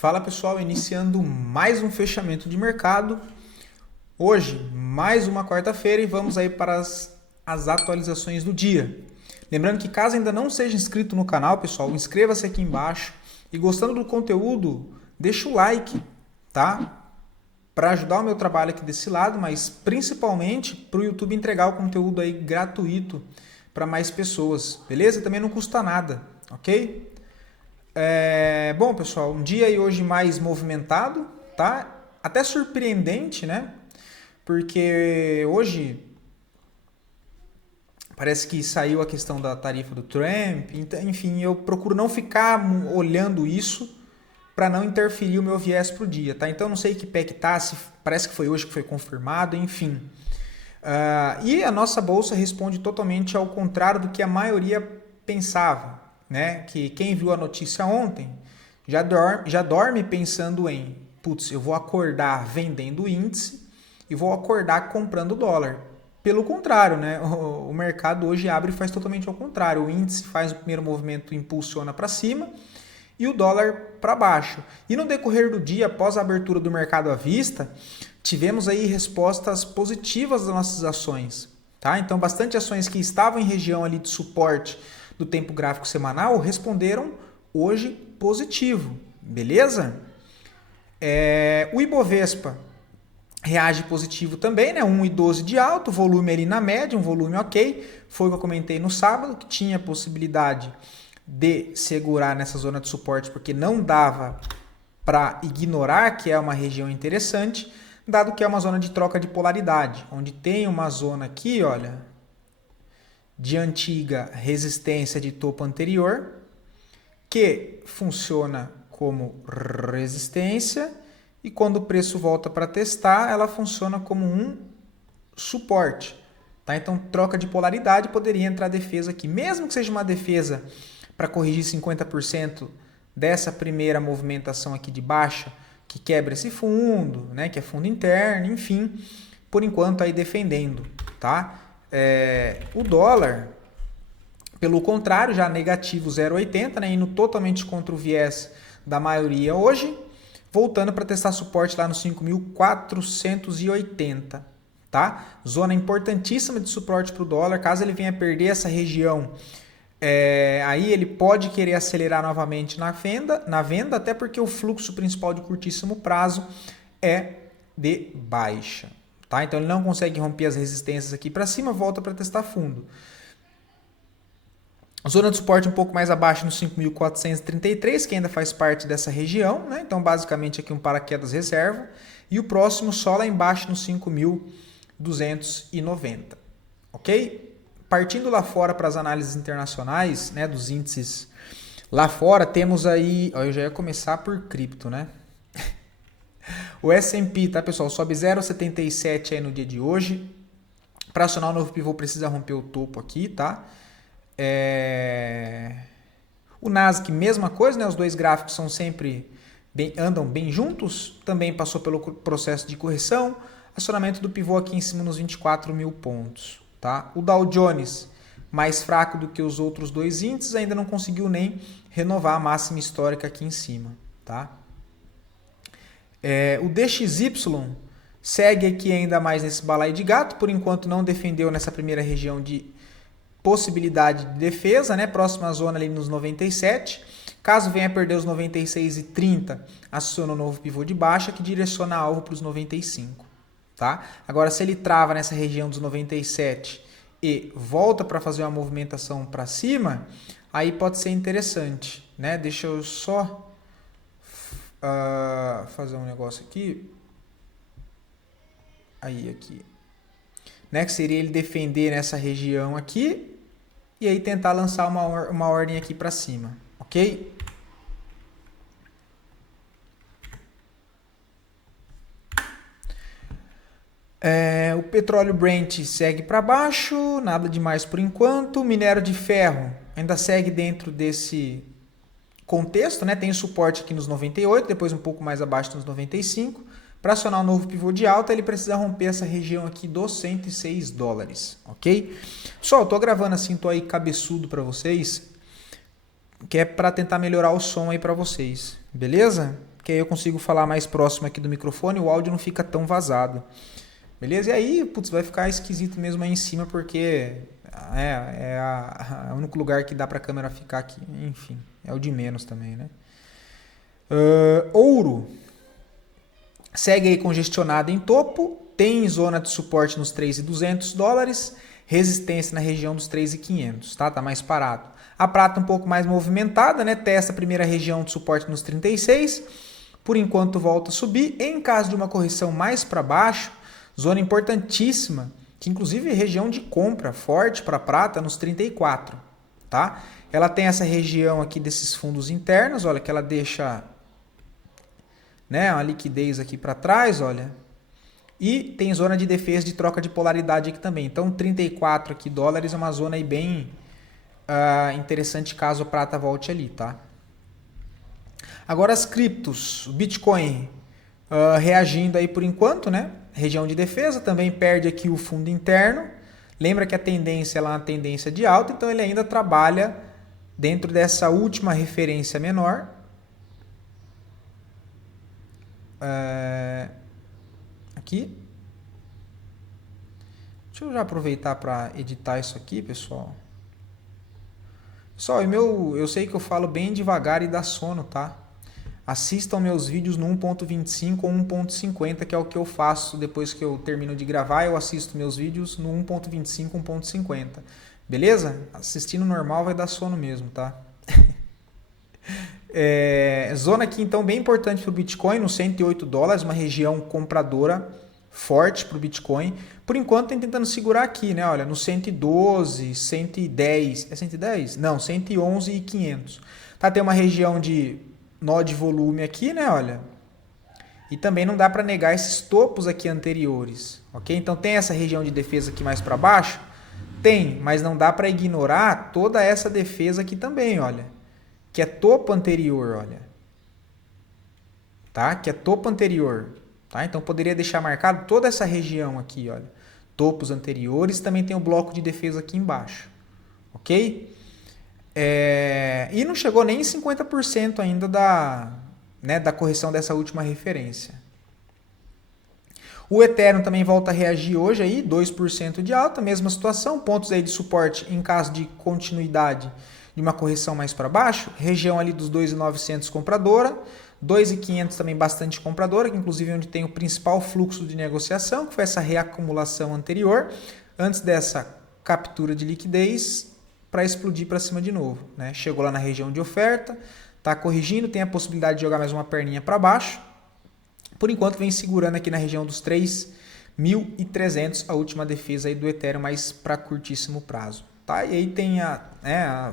Fala pessoal, iniciando mais um fechamento de mercado. Hoje, mais uma quarta-feira e vamos aí para as atualizações do dia. Lembrando que caso ainda não seja inscrito no canal, pessoal, inscreva-se aqui embaixo e gostando do conteúdo, deixa o like, tá? Para ajudar o meu trabalho aqui desse lado, mas principalmente para o YouTube entregar o conteúdo aí gratuito para mais pessoas, beleza? Também não custa nada, ok? Bom, pessoal, um dia aí hoje mais movimentado, tá? Até surpreendente, né? Porque hoje parece que saiu a questão da tarifa do Trump, enfim, eu procuro não ficar olhando isso para não interferir o meu viés para o dia, tá? Então não sei que pé que tá, se parece que foi hoje que foi confirmado, enfim. E a nossa bolsa responde totalmente ao contrário do que a maioria pensava, né? Que quem viu a notícia ontem já dorme pensando em, putz, eu vou acordar vendendo o índice e vou acordar comprando o dólar. Pelo contrário, né? O mercado hoje abre e faz totalmente ao contrário. O índice faz o primeiro movimento, impulsiona para cima e o dólar para baixo. E no decorrer do dia, após a abertura do mercado à vista, tivemos aí respostas positivas das nossas ações. Tá? Então, bastante ações que estavam em região ali de suporte do tempo gráfico semanal responderam hoje positivo. Beleza? O Ibovespa reage positivo também, né? 1,12 de alto, volume ali na média, um volume ok. Foi o que eu comentei no sábado, que tinha possibilidade de segurar nessa zona de suporte, porque não dava para ignorar que é uma região interessante, dado que é uma zona de troca de polaridade, onde tem uma zona aqui, olha, de antiga resistência de topo anterior, que funciona como resistência, e quando o preço volta para testar, ela funciona como um suporte. Tá? Então, troca de polaridade, poderia entrar defesa aqui. Mesmo que seja uma defesa para corrigir 50% dessa primeira movimentação aqui de baixa, que quebra esse fundo, né, que é fundo interno, enfim, por enquanto aí defendendo. Tá? O dólar, pelo contrário, já negativo 0,80, né, indo totalmente contra o viés da maioria hoje, voltando para testar suporte lá no 5.480, tá? Zona importantíssima de suporte para o dólar, caso ele venha perder essa região, aí ele pode querer acelerar novamente na venda, até porque o fluxo principal de curtíssimo prazo é de baixa, tá? Então ele não consegue romper as resistências aqui para cima, volta para testar fundo. Zona de suporte um pouco mais abaixo no 5.433, que ainda faz parte dessa região, né? Então basicamente aqui um paraquedas reserva. E o próximo só lá embaixo no 5.290, ok? Partindo lá fora para as análises internacionais, né, dos índices lá fora, temos aí, eu já ia começar por cripto, né? O S&P, tá, pessoal, sobe 0,77 aí no dia de hoje. Para acionar o novo pivô precisa romper o topo aqui, tá? O Nasdaq, mesma coisa, né? Os dois gráficos são sempre andam bem juntos, também passou pelo processo de correção, acionamento do pivô aqui em cima nos 24 mil pontos. Tá? O Dow Jones, mais fraco do que os outros dois índices, ainda não conseguiu nem renovar a máxima histórica aqui em cima. Tá? O DXY segue aqui ainda mais nesse balaio de gato, por enquanto não defendeu nessa primeira região de possibilidade de defesa, né? Próxima zona ali nos 97. Caso venha a perder os 96,30, aciona o novo pivô de baixa que direciona alvo para os 95. Tá? Agora, se ele trava nessa região dos 97 e volta para fazer uma movimentação para cima, aí pode ser interessante. Né? Deixa eu só fazer um negócio aqui. Aqui. Né, que seria ele defender nessa região aqui e aí tentar lançar uma ordem aqui para cima, ok? O petróleo Brent segue para baixo, nada demais por enquanto. O minério de ferro ainda segue dentro desse contexto, né? Tem o suporte aqui nos 98, depois um pouco mais abaixo nos 95. Para acionar o novo pivô de alta, ele precisa romper essa região aqui dos 106 dólares, ok? Pessoal, eu tô gravando assim, tô aí cabeçudo para vocês, que é para tentar melhorar o som aí para vocês, beleza? porque aí eu consigo falar mais próximo aqui do microfone e o áudio não fica tão vazado. Beleza? E aí, putz, vai ficar esquisito mesmo aí em cima, porque é o único lugar que dá para a câmera ficar aqui. Enfim, é o de menos também, né? Ouro. Segue aí congestionado em topo, tem zona de suporte nos $3.200, resistência na região dos 3.500, tá? Tá mais parado. A prata um pouco mais movimentada, né? Testa a primeira região de suporte nos 36, por enquanto volta a subir. Em caso de uma correção mais para baixo, zona importantíssima, que inclusive é região de compra forte para a prata nos 34, tá? Ela tem essa região aqui desses fundos internos, olha, que ela deixa, né, uma liquidez aqui para trás, olha. E tem zona de defesa de troca de polaridade aqui também. Então, 34 aqui dólares é uma zona aí bem interessante caso a prata volte ali, tá? Agora as criptos, o Bitcoin reagindo aí por enquanto, né? Região de defesa, também perde aqui o fundo interno. Lembra que a tendência é uma tendência de alta, então ele ainda trabalha dentro dessa última referência menor. Aqui. Deixa eu já aproveitar para editar isso aqui, pessoal. Pessoal, eu sei que eu falo bem devagar e dá sono, tá? Assistam meus vídeos no 1.25 ou 1.50, que é o que eu faço depois que eu termino de gravar. Eu assisto meus vídeos no 1.25, 1.50. Beleza? Assistindo normal vai dar sono mesmo, tá? Zona aqui, então, bem importante para o Bitcoin, no $108, uma região compradora forte para o Bitcoin. Por enquanto, tem tentando segurar aqui, né? Olha, no 112, 110... É 110? Não, 111 e 500. Tá, tem uma região de nó de volume aqui, né? Olha. E também não dá para negar esses topos aqui anteriores, ok? Então, tem essa região de defesa aqui mais para baixo? Tem, mas não dá para ignorar toda essa defesa aqui também, olha. Que é topo anterior, olha. Tá? Que é topo anterior. Tá? Então, poderia deixar marcado toda essa região aqui, olha. Topos anteriores, também tem o bloco de defesa aqui embaixo. Ok? E não chegou nem em 50% ainda da correção dessa última referência. O Ethereum também volta a reagir hoje, aí, 2% de alta, mesma situação. Pontos aí de suporte em caso de continuidade de uma correção mais para baixo. Região ali dos 2.900 compradora. 2.500 também bastante compradora, que inclusive é onde tem o principal fluxo de negociação, que foi essa reacumulação anterior, antes dessa captura de liquidez, para explodir para cima de novo, né? Chegou lá na região de oferta, está corrigindo, tem a possibilidade de jogar mais uma perninha para baixo. Por enquanto vem segurando aqui na região dos 3.300, a última defesa aí do Ethereum, mas para curtíssimo prazo. Tá? E aí tem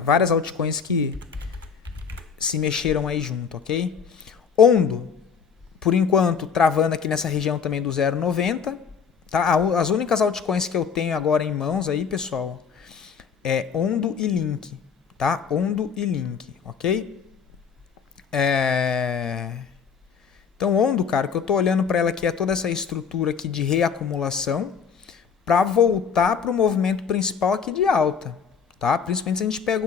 várias altcoins que se mexeram aí junto, ok? Ondo, por enquanto, travando aqui nessa região também do 0,90. Tá? As únicas altcoins que eu tenho agora em mãos aí, pessoal, é Ondo e Link. Tá? Ondo e Link, ok? Então, Ondo, cara, o que eu estou olhando para ela aqui é toda essa estrutura aqui de reacumulação para voltar para o movimento principal aqui de alta. Tá? Principalmente se a gente pega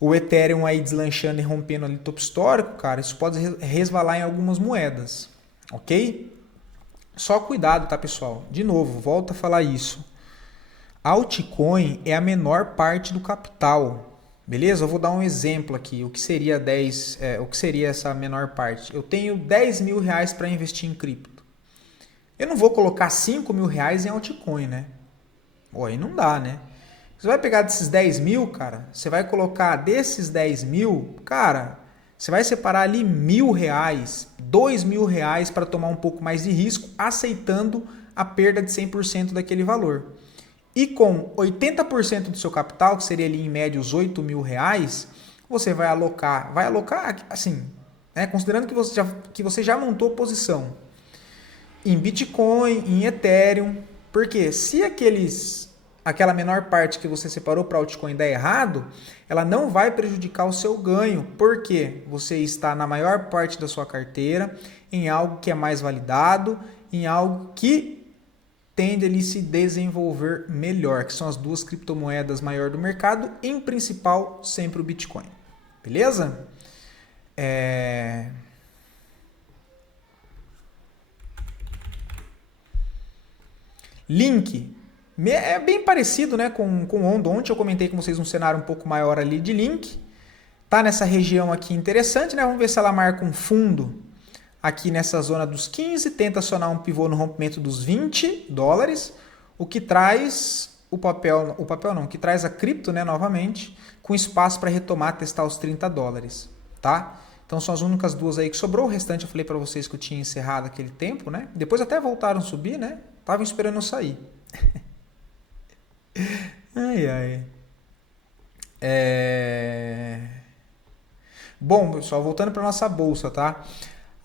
o Ethereum aí deslanchando e rompendo ali topo histórico, cara, isso pode resvalar em algumas moedas, ok? Só cuidado, tá, pessoal? De novo, volto a falar isso. Altcoin é a menor parte do capital, beleza? Eu vou dar um exemplo aqui, o que seria essa menor parte. Eu tenho 10 mil reais para investir em cripto. Eu não vou colocar 5 mil reais em altcoin, né? Pô, aí não dá, né? Você vai pegar desses 10 mil, cara, você vai colocar desses 10 mil, cara, você vai separar ali R$1.000, R$2.000 para tomar um pouco mais de risco, aceitando a perda de 100% daquele valor. E com 80% do seu capital, que seria ali em média os R$8.000, você vai alocar assim, né, considerando que você já montou posição em Bitcoin, em Ethereum, porque se aquela menor parte que você separou para altcoin dar errado, ela não vai prejudicar o seu ganho, porque você está na maior parte da sua carteira em algo que é mais validado, em algo que tende a se desenvolver melhor, que são as duas criptomoedas maiores do mercado, em principal sempre o Bitcoin. Beleza? É... Link. É bem parecido, né, com Ondo. Ontem eu comentei com vocês um cenário um pouco maior ali de Link. Tá nessa região aqui interessante, né? Vamos ver se ela marca um fundo aqui nessa zona dos 15, tenta acionar um pivô no rompimento dos $20, o que traz o papel não, que traz a cripto, né, novamente, com espaço para retomar, testar os $30, tá? Então são as únicas duas aí que sobrou, o restante eu falei para vocês que eu tinha encerrado aquele tempo, né? Depois até voltaram a subir, né? Estavam esperando eu sair. Ai, ai. Bom, pessoal, voltando para nossa bolsa, tá?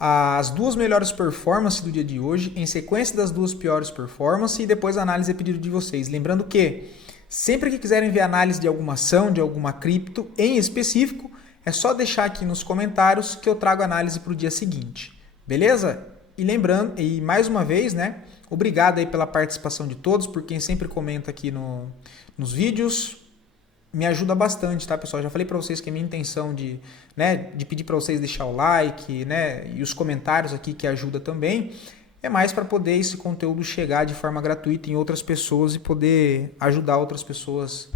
As duas melhores performances do dia de hoje, em sequência das duas piores performances e depois a análise a pedido de vocês. Lembrando que, sempre que quiserem ver análise de alguma ação, de alguma cripto em específico, é só deixar aqui nos comentários que eu trago análise para o dia seguinte. Beleza? E lembrando, e mais uma vez, né? Obrigado aí pela participação de todos, por quem sempre comenta aqui nos vídeos. Me ajuda bastante, tá, pessoal? Já falei para vocês que a minha intenção de pedir para vocês deixar o like, né, e os comentários aqui que ajuda também, é mais para poder esse conteúdo chegar de forma gratuita em outras pessoas e poder ajudar outras pessoas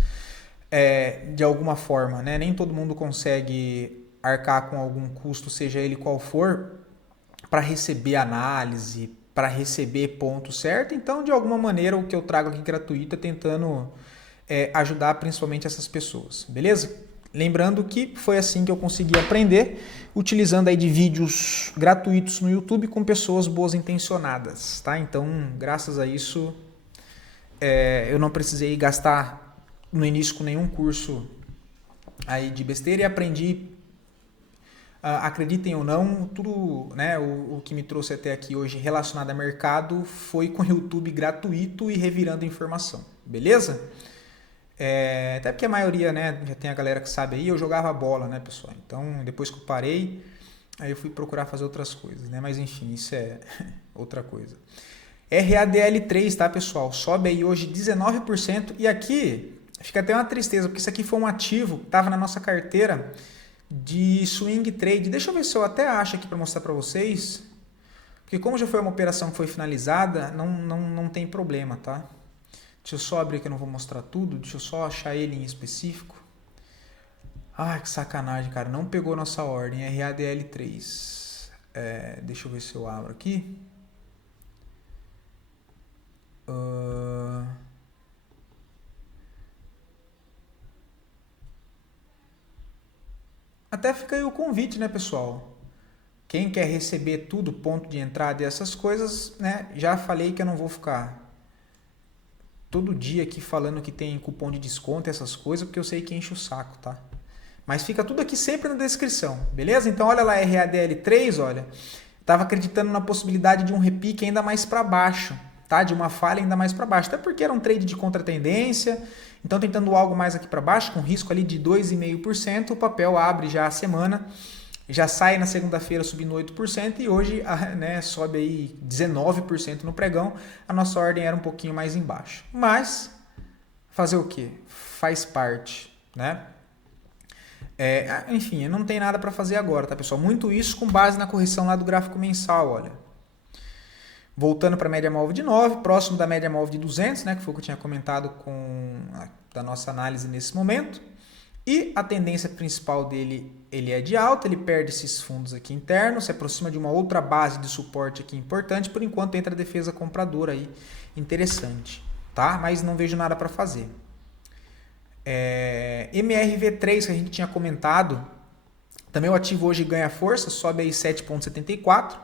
de alguma forma, né? Nem todo mundo consegue arcar com algum custo, seja ele qual for, para receber análise, para receber ponto certo. Então, de alguma maneira, o que eu trago aqui gratuito é tentando ajudar principalmente essas pessoas, beleza? Lembrando que foi assim que eu consegui aprender, utilizando aí de vídeos gratuitos no YouTube com pessoas boas intencionadas, tá? Então, graças a isso, eu não precisei gastar no início com nenhum curso aí de besteira e aprendi, acreditem ou não, tudo, né, o que me trouxe até aqui hoje relacionado a mercado foi com o YouTube gratuito e revirando informação, beleza? Até porque a maioria, né, já tem a galera que sabe aí, eu jogava bola, né, pessoal? Então, depois que eu parei, aí eu fui procurar fazer outras coisas, né? Mas enfim, isso é outra coisa. RADL3, tá, pessoal? Sobe aí hoje 19%. E aqui, fica até uma tristeza, porque isso aqui foi um ativo que estava na nossa carteira de swing trade. Deixa eu ver se eu até acho aqui para mostrar para vocês. Porque como já foi uma operação que foi finalizada, não tem problema, tá? Deixa eu só abrir que eu não vou mostrar tudo. Deixa eu só achar ele em específico. Ai, que sacanagem, cara. Não pegou nossa ordem. RADL3. Deixa eu ver se eu abro aqui. Até fica aí o convite, né, pessoal? Quem quer receber tudo, ponto de entrada e essas coisas, né? Já falei que eu não vou ficar todo dia aqui falando que tem cupom de desconto e essas coisas, porque eu sei que enche o saco, tá? Mas fica tudo aqui sempre na descrição, beleza? Então olha lá, RADL3, olha, estava acreditando na possibilidade de um repique ainda mais para baixo, tá? De uma falha ainda mais para baixo, até porque era um trade de contratendência, então tentando algo mais aqui para baixo, com risco ali de 2,5%, o papel abre já a semana, já sai na segunda-feira subindo 8% e hoje, né, sobe aí 19% no pregão. A nossa ordem era um pouquinho mais embaixo. Mas, fazer o quê? Faz parte, né? Enfim, não tem nada para fazer agora, tá, pessoal? Muito isso com base na correção lá do gráfico mensal, olha. Voltando para a média móvel de 9, próximo da média móvel de 200, né, que foi o que eu tinha comentado da nossa análise nesse momento. E a tendência principal dele, ele é de alta, ele perde esses fundos aqui internos, se aproxima de uma outra base de suporte aqui importante, por enquanto entra a defesa compradora aí, interessante, tá? Mas não vejo nada para fazer. MRV3, que a gente tinha comentado, também o ativo hoje ganha força, sobe aí 7,74,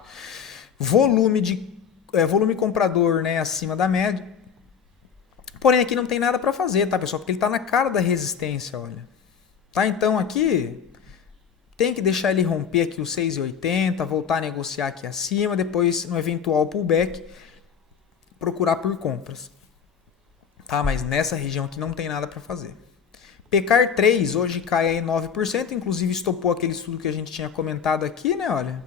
volume comprador, né, acima da média, porém aqui não tem nada para fazer, tá, pessoal? Porque ele está na cara da resistência, olha. Tá, então aqui tem que deixar ele romper aqui os 6,80, voltar a negociar aqui acima, depois no eventual pullback procurar por compras. Tá, mas nessa região aqui não tem nada para fazer. PECAR 3 hoje cai aí 9%, inclusive estopou aquele estudo que a gente tinha comentado aqui, né, olha.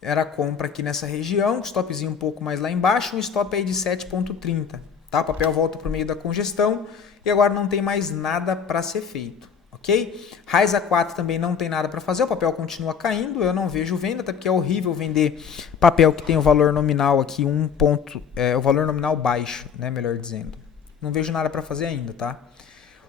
Era compra aqui nessa região, stopzinho um pouco mais lá embaixo, um stop aí de 7,30. Tá? O papel volta para o meio da congestão e agora não tem mais nada para ser feito. ok? Raiz A4 também não tem nada para fazer, o papel continua caindo, eu não vejo venda, até porque é horrível vender papel que tem o valor nominal aqui, o valor nominal baixo, né, melhor dizendo. Não vejo nada para fazer ainda, tá?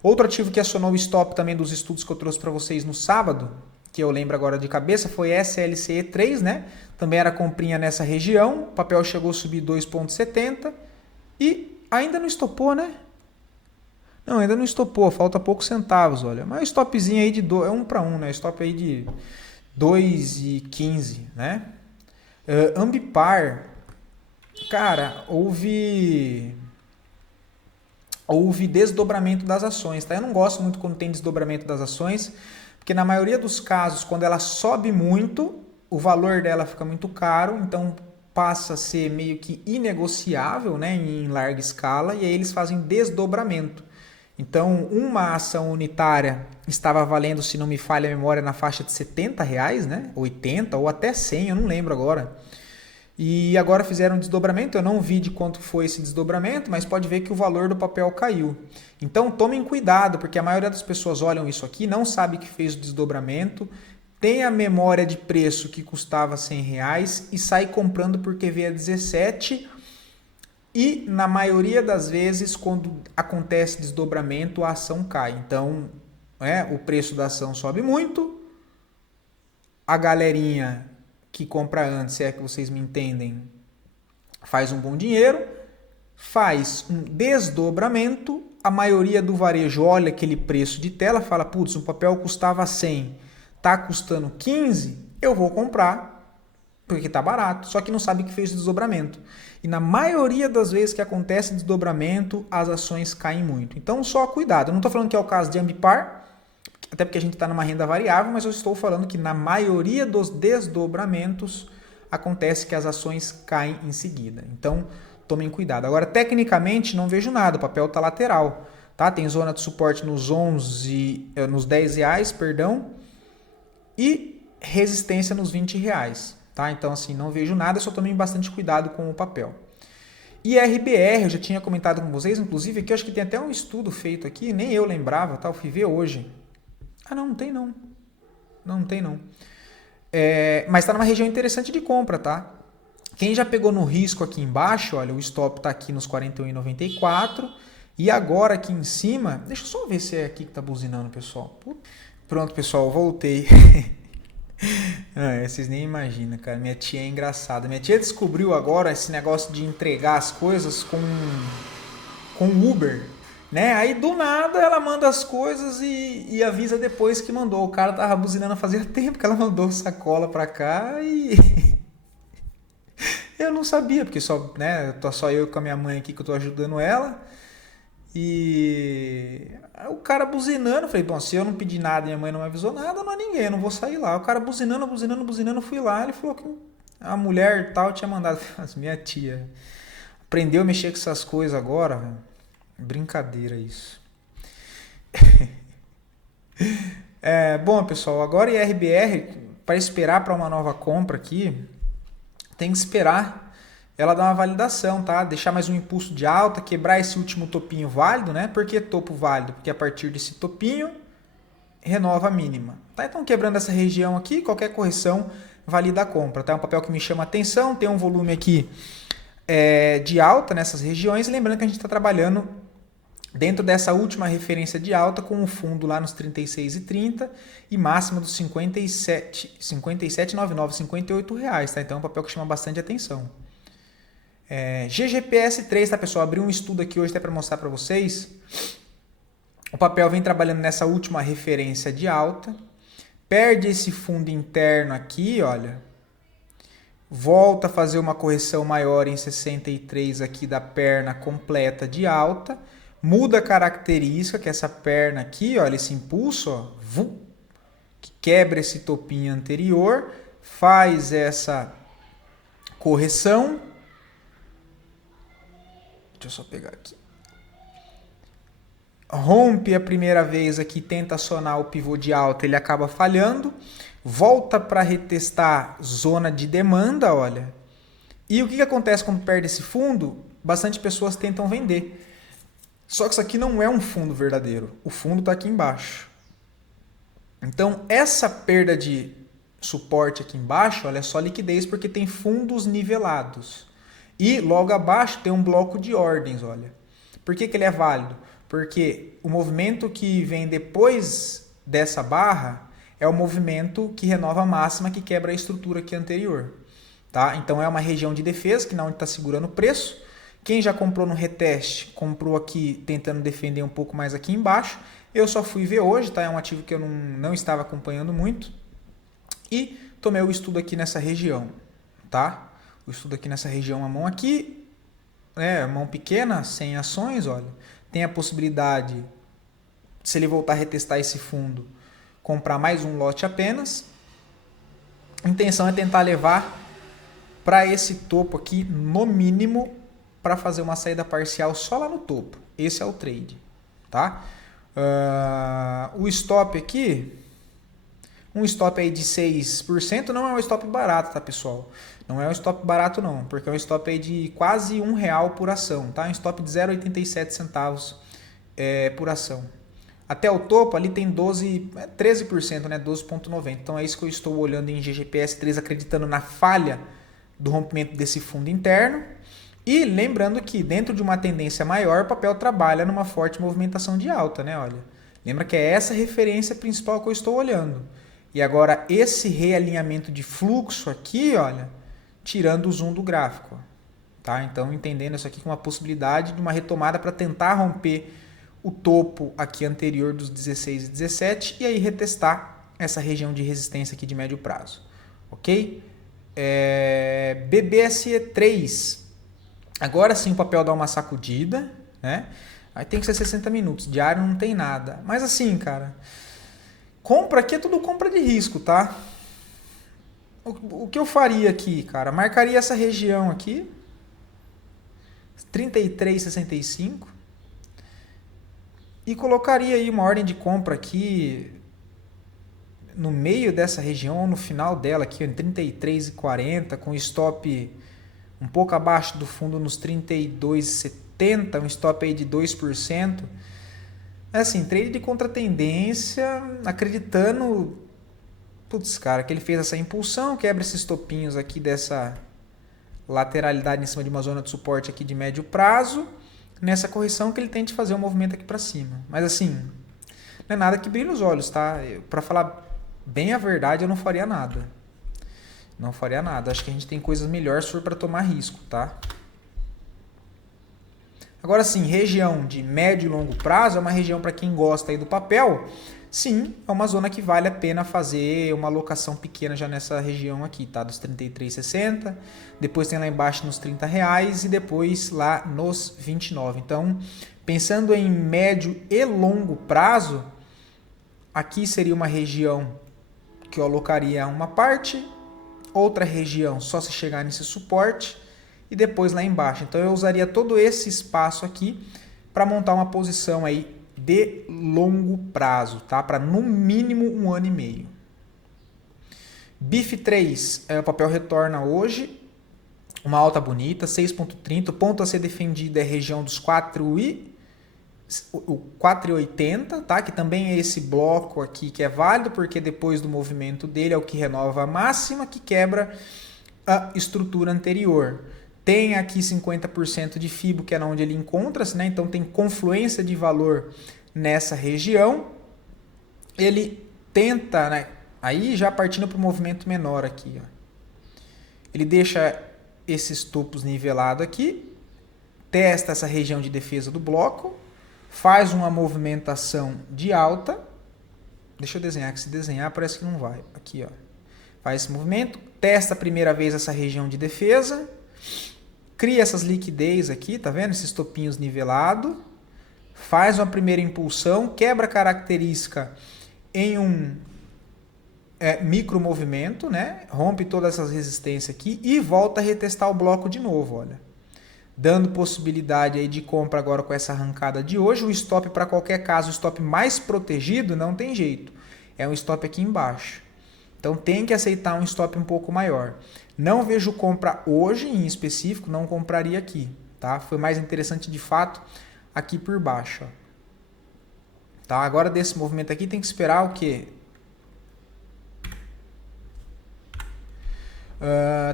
Outro ativo que acionou o stop também dos estudos que eu trouxe para vocês no sábado, que eu lembro agora de cabeça, foi SLCE3, né? Também era comprinha nessa região, o papel chegou a subir 2,70 e ainda não estopou, né? Não, ainda não estopou, falta poucos centavos, olha. Mas o stopzinho aí é 1 para 1, né? Stop aí de 2,15, né? Ambipar, cara, houve desdobramento das ações, tá? Eu não gosto muito quando tem desdobramento das ações, porque na maioria dos casos, quando ela sobe muito, o valor dela fica muito caro, então passa a ser meio que inegociável, né, em larga escala, e aí eles fazem desdobramento. Então, uma ação unitária estava valendo, se não me falha a memória, na faixa de R$70, né? 80 ou até 100, eu não lembro agora. E agora fizeram um desdobramento, eu não vi de quanto foi esse desdobramento, mas pode ver que o valor do papel caiu. Então tomem cuidado, porque a maioria das pessoas olham isso aqui, não sabe que fez o desdobramento, tem a memória de preço que custava R$100 e sai comprando porque vê a 17. E na maioria das vezes, quando acontece desdobramento, a ação cai. Então, o preço da ação sobe muito, a galerinha que compra antes, se é que vocês me entendem, faz um bom dinheiro, faz um desdobramento, a maioria do varejo olha aquele preço de tela, fala, putz, o papel custava 100, tá custando 15, eu vou comprar, porque tá barato, só que não sabe que fez o desdobramento. E na maioria das vezes que acontece desdobramento, as ações caem muito. Então só cuidado, eu não estou falando que é o caso de Ambipar, até porque a gente está numa renda variável, mas eu estou falando que na maioria dos desdobramentos acontece que as ações caem em seguida. Então, tomem cuidado. Agora, tecnicamente, não vejo nada, o papel está lateral. Tá? Tem zona de suporte nos R$10, perdão, e resistência nos R$20. Tá? Então, assim, não vejo nada, só tomem bastante cuidado com o papel. E RBR, eu já tinha comentado com vocês, inclusive, que eu acho que tem até um estudo feito aqui, nem eu lembrava, tá? Eu fui ver hoje. Ah, não tem não. Não tem não. Mas está numa região interessante de compra, tá? Quem já pegou no risco aqui embaixo, olha, o stop está aqui nos 41,94 e agora aqui em cima, deixa eu só ver se é aqui que está buzinando, pessoal. Pronto, pessoal, voltei. Vocês nem imaginam, cara. Minha tia é engraçada. Minha tia descobriu agora esse negócio de entregar as coisas com Uber. Né? Aí do nada ela manda as coisas e avisa depois que mandou. O cara tava buzinando fazia tempo que ela mandou sacola pra cá e eu não sabia, porque só, né, tô só eu com a minha mãe aqui que eu tô ajudando ela. E o cara buzinando, eu falei, bom, se eu não pedi nada e minha mãe não me avisou nada, não é ninguém, eu não vou sair lá. O cara buzinando, fui lá, ele falou que a mulher tal tinha mandado. Minha tia aprendeu a mexer com essas coisas agora, velho. Brincadeira isso. Bom, pessoal, agora IRBR, para esperar para uma nova compra aqui, tem que esperar ela dar uma validação, tá? Deixar mais um impulso de alta, quebrar esse último topinho válido, né? Por que topo válido? Porque a partir desse topinho, renova a mínima. Tá? Então, quebrando essa região aqui, qualquer correção valida a compra, tá? É um papel que me chama a atenção, tem um volume aqui de alta nessas regiões, lembrando que a gente está trabalhando dentro dessa última referência de alta com o fundo lá nos 36,30 e máxima dos 57,99, 58 reais, tá? Então é um papel que chama bastante atenção. GGPS3, tá, pessoal? Abri um estudo aqui hoje até para mostrar para vocês. O papel vem trabalhando nessa última referência de alta, perde esse fundo interno aqui, olha, volta a fazer uma correção maior em 63 aqui da perna completa de alta, muda a característica, que é essa perna aqui, olha, esse impulso, ó, que quebra esse topinho anterior, faz essa correção. Deixa eu só pegar aqui. Rompe a primeira vez aqui, tenta acionar o pivô de alta, ele acaba falhando, volta para retestar zona de demanda, olha. E o que acontece quando perde esse fundo? Bastante pessoas tentam vender. Só que isso aqui não é um fundo verdadeiro. O fundo está aqui embaixo. Então, essa perda de suporte aqui embaixo, olha, é só liquidez porque tem fundos nivelados. E logo abaixo tem um bloco de ordens, olha. Por que ele é válido? Porque o movimento que vem depois dessa barra é o movimento que renova a máxima, que quebra a estrutura aqui anterior. Tá? Então é uma região de defesa, que não está segurando o preço. Quem já comprou no reteste, comprou aqui tentando defender um pouco mais aqui embaixo. Eu só fui ver hoje, tá? É um ativo que eu não estava acompanhando muito. E tomei o estudo aqui nessa região, tá? O estudo aqui nessa região, a mão aqui, mão pequena, 100 ações, olha. Tem a possibilidade, se ele voltar a retestar esse fundo, comprar mais um lote apenas. A intenção é tentar levar para esse topo aqui, no mínimo, para fazer uma saída parcial só lá no topo. Esse é o trade, tá? O stop aqui, um stop aí de 6%, não é um stop barato, tá, pessoal? Não é um stop barato não, porque é um stop aí de quase R$1 por ação, tá? Um stop de 0,87 centavos por ação. Até o topo ali tem 13%, né? 12,90%. Então é isso que eu estou olhando em GGPS3, acreditando na falha do rompimento desse fundo interno. E lembrando que dentro de uma tendência maior, o papel trabalha numa forte movimentação de alta, né? Olha, lembra que é essa referência principal que eu estou olhando. E agora esse realinhamento de fluxo aqui, olha, tirando o zoom do gráfico, tá? Então entendendo isso aqui como uma possibilidade de uma retomada para tentar romper o topo aqui anterior dos 16 e 17 e aí retestar essa região de resistência aqui de médio prazo, ok? BBSE3, agora sim o papel dá uma sacudida, né? Aí tem que ser 60 minutos, diário não tem nada. Mas assim, cara, compra aqui é tudo compra de risco, tá? O que eu faria aqui, cara? Marcaria essa região aqui, 33,65, e colocaria aí uma ordem de compra aqui no meio dessa região, no final dela aqui, em 33,40, com stop um pouco abaixo do fundo nos 32,70, um stop aí de 2%. É assim, trade de contratendência, acreditando, putz, cara, que ele fez essa impulsão, quebra esses topinhos aqui dessa lateralidade em cima de uma zona de suporte aqui de médio prazo, nessa correção que ele tente fazer um movimento aqui para cima. Mas assim, não é nada que brilhe os olhos, tá? Para falar bem a verdade, eu não faria nada. Não faria nada. Acho que a gente tem coisas melhores se for para tomar risco, tá? Agora sim, região de médio e longo prazo é uma região para quem gosta aí do papel. Sim, é uma zona que vale a pena fazer uma alocação pequena já nessa região aqui, tá? Dos 33,60, depois tem lá embaixo nos R$30 e depois lá nos 29. Então, pensando em médio e longo prazo, aqui seria uma região que eu alocaria uma parte, outra região só se chegar nesse suporte e depois lá embaixo. Então eu usaria todo esse espaço aqui para montar uma posição aí de longo prazo, tá? Para no mínimo 1 ano e meio. BIF3, o papel retorna hoje, uma alta bonita, 6,30. O ponto a ser defendido é a região dos 4,80, tá? Que também é esse bloco aqui que é válido, porque depois do movimento dele é o que renova a máxima, que quebra a estrutura anterior. Tem aqui 50% de FIBO, que é onde ele encontra-se, né? Então tem confluência de valor nessa região. Ele tenta, né? Aí já partindo para o movimento menor aqui, ó. Ele deixa esses topos nivelados aqui, testa essa região de defesa do bloco, faz uma movimentação de alta. Deixa eu desenhar, que se desenhar parece que não vai. Aqui, ó. Faz esse movimento, testa a primeira vez essa região de defesa, cria essas liquidez aqui, tá vendo? Esses topinhos nivelados, faz uma primeira impulsão, quebra a característica em um micro movimento, né? Rompe todas essas resistências aqui e volta a retestar o bloco de novo, olha. Dando possibilidade aí de compra agora com essa arrancada de hoje. O stop, para qualquer caso, o stop mais protegido, não tem jeito. É um stop aqui embaixo. Então tem que aceitar um stop um pouco maior. Não vejo compra hoje em específico, não compraria aqui, tá? Foi mais interessante de fato aqui por baixo, ó. Tá? Agora desse movimento aqui tem que esperar o quê?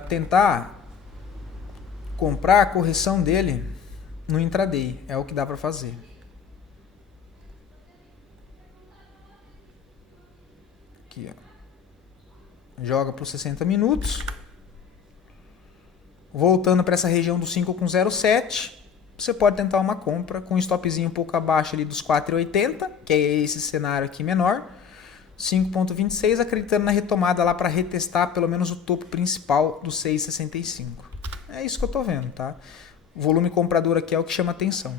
tentar comprar a correção dele no intraday. É o que dá para fazer. Aqui, ó. Joga para os 60 minutos. Voltando para essa região do 5,07, você pode tentar uma compra com um stopzinho um pouco abaixo ali dos 4,80, que é esse cenário aqui menor. 5,26, acreditando na retomada lá para retestar pelo menos o topo principal do 6,65. É isso que eu estou vendo, tá? O volume comprador aqui é o que chama atenção.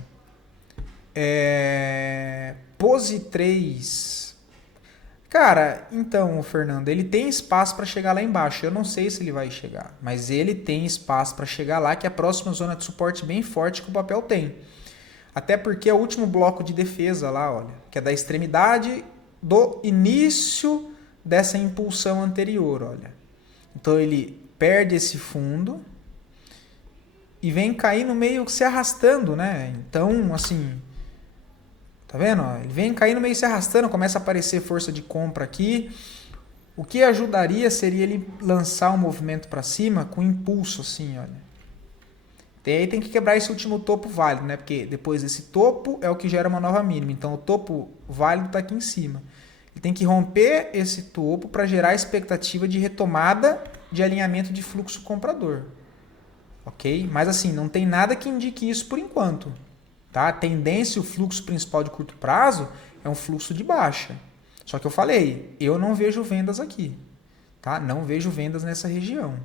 Pose 3. Cara, então, Fernando, ele tem espaço para chegar lá embaixo. Eu não sei se ele vai chegar, mas ele tem espaço para chegar lá, que é a próxima zona de suporte bem forte que o papel tem. Até porque é o último bloco de defesa lá, olha, que é da extremidade do início dessa impulsão anterior, olha. Então ele perde esse fundo e vem caindo meio que se arrastando, né? Então, assim, tá vendo? Ele vem caindo meio se arrastando, começa a aparecer força de compra aqui. O que ajudaria seria ele lançar um movimento para cima com impulso, assim, olha. Aí tem que quebrar esse último topo válido, né? Porque depois desse topo é o que gera uma nova mínima. Então o topo válido está aqui em cima. Ele tem que romper esse topo para gerar a expectativa de retomada de alinhamento de fluxo comprador. Ok? Mas assim, não tem nada que indique isso por enquanto. Tá? A tendência, o fluxo principal de curto prazo é um fluxo de baixa. Só que eu falei, eu não vejo vendas aqui. Tá? Não vejo vendas nessa região.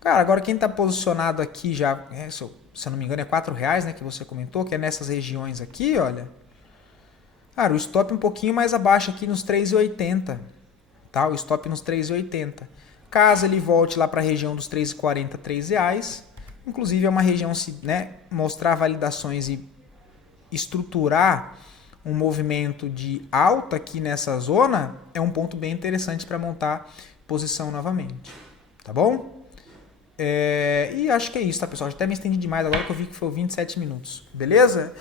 Cara, agora quem está posicionado aqui já, se eu não me engano, é R$4, né, que você comentou, que é nessas regiões aqui, olha. Cara, o stop um pouquinho mais abaixo aqui nos 3,80. Tá? O stop nos 3,80. Caso ele volte lá para a região dos 3,40, R$3, inclusive é uma região, se, né, mostrar validações e estruturar um movimento de alta aqui nessa zona, é um ponto bem interessante para montar posição novamente. Tá bom? E acho que é isso, tá, pessoal? Já até me estendi demais agora que eu vi que foi 27 minutos. Beleza?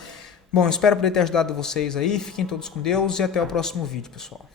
Bom, espero poder ter ajudado vocês aí. Fiquem todos com Deus e até o próximo vídeo, pessoal.